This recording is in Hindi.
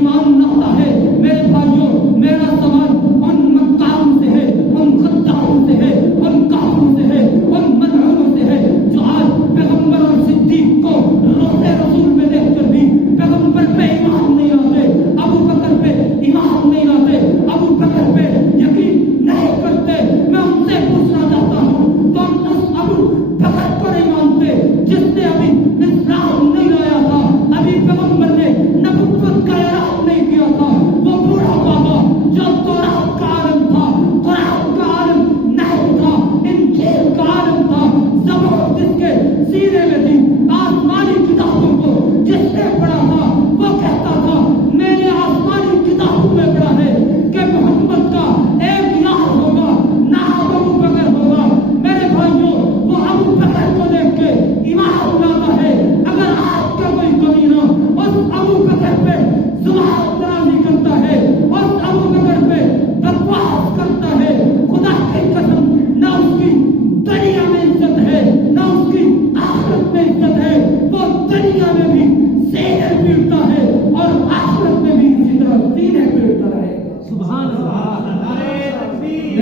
ईमान रखता है मेरे भाइयों, मेरा सवाल उन मक्कारों से है, उन गद्दारों से है, उन काफिरों